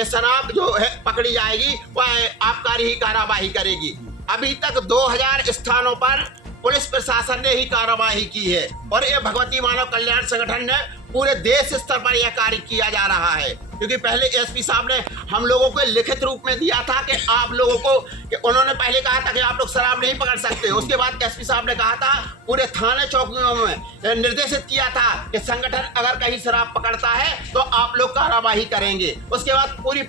कि शराब जो है पकड़ी जाएगी वह आबकारी ही कार्रवाई करेगी। अभी तक 2000 स्थानों पर पुलिस प्रशासन ने ही कार्रवाई की है और ये भगवती मानव कल्याण संगठन ने पूरे देश स्तर पर यह कार्य किया जा रहा है। क्योंकि पहले एसपी साहब ने हम लोगों को लिखित रूप में दिया था कि आप लोगों को कि उन्होंने पहले कहा था कि आप लोग शराब नहीं पकड़ सकते। उसके बाद एसपी साहब ने कहा था, पूरे थाने चौकियों में निर्देशित किया था कि संगठन अगर कहीं शराब पकड़ता है तो आप लोग कार्रवाई करेंगे। उसके बाद पूरी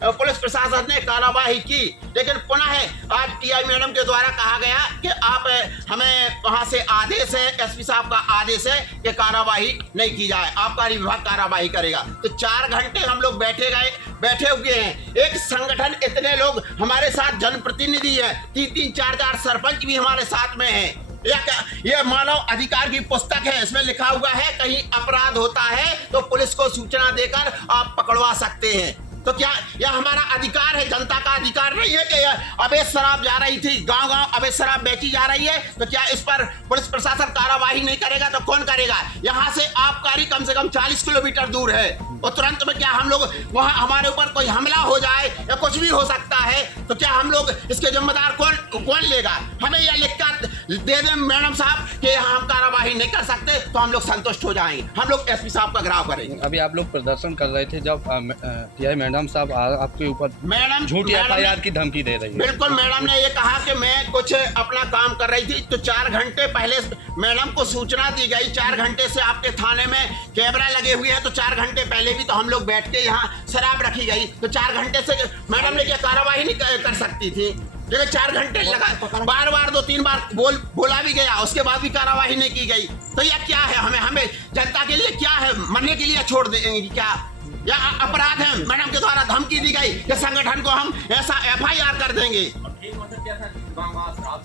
पुलिस प्रशासन ने कार्रवाई की, लेकिन पुनः आज टीआई मैडम के द्वारा कहा गया कि आप हमें वहां से आदेश है, एसपी साहब का आदेश है कि कार्रवाई नहीं की जाए, आबकारी विभाग कार्रवाई करेगा। तो 4 घंटे हम लोग बैठे हुए हैं। एक संगठन, इतने लोग हमारे साथ, जनप्रतिनिधि है, 3-3, 4-4 सरपंच भी हमारे साथ में है। यह मानव अधिकार की पुस्तक है, इसमें लिखा हुआ है कहीं अपराध होता है तो पुलिस को सूचना देकर आप पकड़वा सकते हैं। तो क्या यह हमारा अधिकार है? जनता का अधिकार नहीं है कि अवैध शराब जा रही थी, गांव-गांव अवैध शराब बेची जा रही है, तो क्या इस पर पुलिस प्रशासन कार्रवाई नहीं करेगा तो कौन करेगा? यहाँ से आबकारी कम से कम 40 किलोमीटर दूर है और तुरंत में क्या हम लोग वहाँ हमारे ऊपर कोई हमला हो जाए या कुछ भी हो सकता है तो क्या हम लोग इसके जिम्मेदार कौन लेगा? हमें यह लिखकर दे दें मैडम साहब कि हम कार्रवाई नहीं कर सकते तो हम लोग संतुष्ट हो जाएंगे, हम लोग एसपी साहब का घेराव करेंगे। अभी आप लोग प्रदर्शन कर रहे थे जब टीआई मैडम साहब आपके ऊपर झूठी एफआईआर की धमकी दे रही है। बिल्कुल, मैडम ने ये कहा कि मैं कुछ अपना काम कर रही थी, तो 4 घंटे पहले मैडम को सूचना दी गई। 4 घंटे से आपके थाने में कैमरा लगे हुए हैं, तो 4 घंटे पहले भी तो हम लोग बैठ के यहाँ शराब रखी गई, तो 4 घंटे से मैडम ने क्या कार्रवाई नहीं कर सकती थी? लेकिन 4 घंटे लगा, बार 2-3 बार बोला भी गया, उसके बाद भी कार्रवाई नहीं की गई। तो यह क्या है? हमें जनता के लिए क्या है? मरने के लिए छोड़ देंगे क्या? या अपराध है? मैडम के द्वारा धमकी दी गई कि संगठन को हम ऐसा एफआईआर कर देंगे,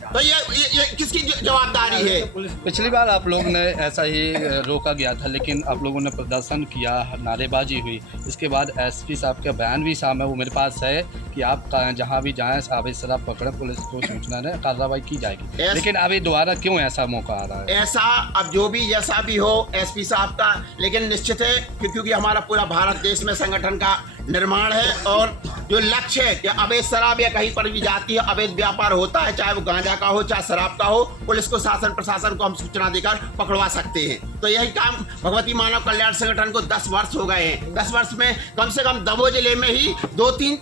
तो ये किसकी जवाबदारी है? पिछली बार आप लोग ने ऐसा ही रोका गया था, लेकिन आप लोगों ने प्रदर्शन किया, नारेबाजी हुई, इसके बाद एसपी साहब का बयान भी सामने वो मेरे पास है कि आप जहां भी जाएं अवैध शराब पकड़े, पुलिस को सूचना दें, कार्रवाई की जाएगी। लेकिन अभी दोबारा क्यों ऐसा मौका आ रहा है? ऐसा अब जो भी जैसा भी हो एसपी साहब का, लेकिन निश्चित है क्योंकि हमारा पूरा भारत देश में संगठन का निर्माण है और जो लक्ष्य है कि अवैध शराब या कहीं पर भी जाती है, अवैध व्यापार होता है, चाहे वो गांजा का हो चाहे शराब का हो, पुलिस को शासन प्रशासन को हम सूचना देकर पकड़वा सकते हैं। तो यही काम भगवती मानव कल्याण संगठन को 10 वर्ष हो गए हैं। 10 वर्ष में कम से कम दमोह जिले में ही 2-3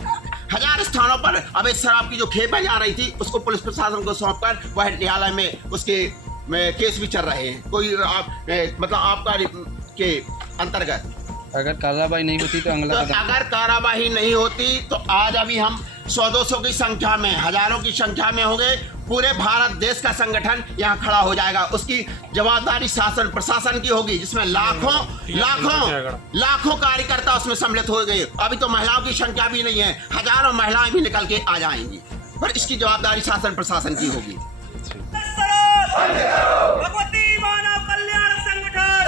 हजार स्थानों पर अवैध शराब की जो खेपें जा रही थी उसको पुलिस प्रशासन को सौंपकर वह न्यायालय में उसके केस भी चल रहे हैं। कोई मतलब आबकारी के अंतर्गत अगर कार्रवाई नहीं होती तो अगर कार्रवाई नहीं होती तो आज अभी हम 100-200 की संख्या में, हजारों की संख्या में होंगे, पूरे भारत देश का संगठन यहाँ खड़ा हो जाएगा। उसकी जवाबदारी शासन प्रशासन की होगी, जिसमें लाखों कार्यकर्ता उसमें सम्मिलित हो गए। अभी तो महिलाओं की संख्या भी नहीं है, हजारों महिलाएं भी निकल के आ जाएंगी, पर इसकी जवाबदारी शासन प्रशासन की होगी। भगवती मानव कल्याण संगठन,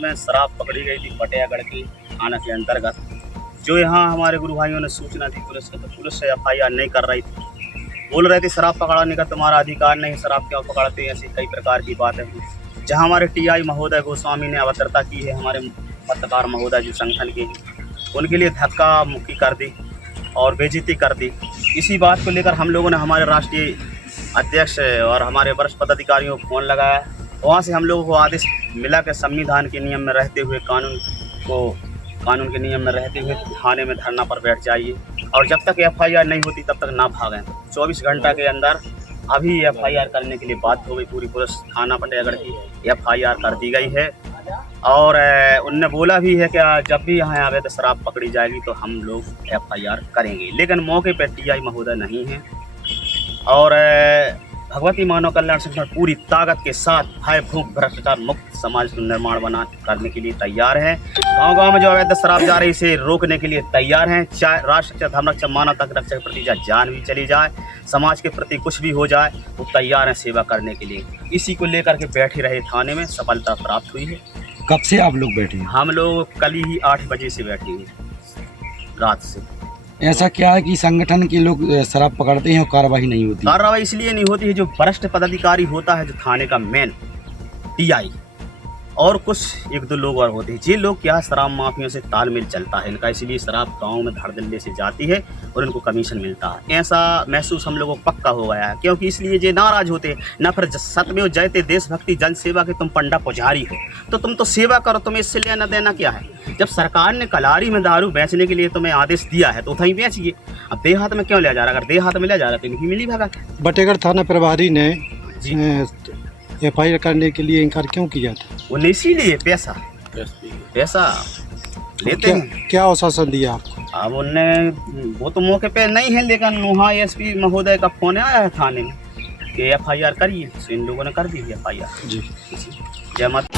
में शराब पकड़ी गई थी फतेहगढ़ की थाना के अंतर्गत, जो यहाँ हमारे गुरु भाइयों ने सूचना दी पुलिस को, तो पुलिस से एफआईआर नहीं कर रही थी। बोल रहे थे शराब पकड़ाने का तुम्हारा अधिकार नहीं, शराब क्यों पकड़ते हैं, ऐसी कई प्रकार की बातें हुई। जहाँ हमारे टीआई महोदय गोस्वामी ने अवतरता की है, हमारे पत्रकार महोदय जो संगठन के, उनके लिए धक्का मुक्की कर दी और बेइज्जती कर दी। इसी बात को लेकर हम लोगों ने हमारे राष्ट्रीय अध्यक्ष और हमारे वरिष्ठ पदाधिकारियों को फ़ोन लगाया। वहाँ से हम लोगों को आदेश मिला कि संविधान के नियम में रहते हुए, कानून के नियम में रहते हुए थाने में धरना पर बैठ जाइए और जब तक एफआईआर नहीं होती तब तक ना भागें। 24 घंटा के अंदर अभी एफआईआर करने के लिए बाध्य हो गई पूरी पुलिस। थाना फतेहगढ़ की एफआईआर कर दी गई है और उनने बोला भी है कि जब भी यहाँ अवैध शराब पकड़ी जाएगी तो हम लोग एफआईआर करेंगे। लेकिन मौके पर टीआई महोदय नहीं है और भगवती मानव कल्याण संगठन पूरी ताकत के साथ भय भूख भ्रष्टाचार मुक्त समाज निर्माण करने के लिए तैयार है। गांव-गांव में जो अवैध शराब जा रही इसे रोकने के लिए तैयार हैं। चाहे राष्ट्र रक्षा, धर्म रक्षा, मानवता की रक्षा के प्रति जान भी चली जाए, समाज के प्रति कुछ भी हो जाए, वो तैयार हैं सेवा करने के लिए। इसी को लेकर के बैठे रहे थाने में, सफलता प्राप्त हुई है। कब से आप लोग बैठे हैं? हम लोग कल ही 8 बजे से बैठे हैं, रात से। ऐसा क्या है कि संगठन के लोग शराब पकड़ते हैं और कार्रवाई नहीं होती? कार्रवाई इसलिए नहीं होती है, जो वरिष्ठ पदाधिकारी होता है, जो थाने का मेन टीआई और कुछ 1-2 लोग और होते हैं। ये लोग क्या, शराब माफियों से तालमेल चलता है इनका, इसलिए शराब गाँव में धड़ल्ले से जाती है और इनको कमीशन मिलता है। ऐसा महसूस हम लोगों को पक्का हो गया है, क्योंकि इसलिए ये नाराज होते हैं न। फिर सत्यमेव जयते देशभक्ति जन सेवा के तुम पंडा पुजारी हो, तो तुम तो सेवा करो, तुम्हें इससे लेना देना क्या है। जब सरकार ने कलारी में दारू बेचने के लिए तुम्हें आदेश दिया है तो उतना ही बेचिए। अब देहात में क्यों ले जा रहा? अगर देहात में ले जा रहा तो इनकी मिली भगत। बटेगढ़ थाना प्रभारी ने जी FIR करने के लिए इनकार क्यों किया था? उन्हें इसीलिए पैसा लेते हैं। क्या आश्वासन दिया आपको? अब उनने वो तो मौके पे नहीं है, लेकिन वहाँ SP महोदय का फोन आया है थाने में कि FIR करिए, तो इन लोगों ने कर दी FIR। जी जय माता।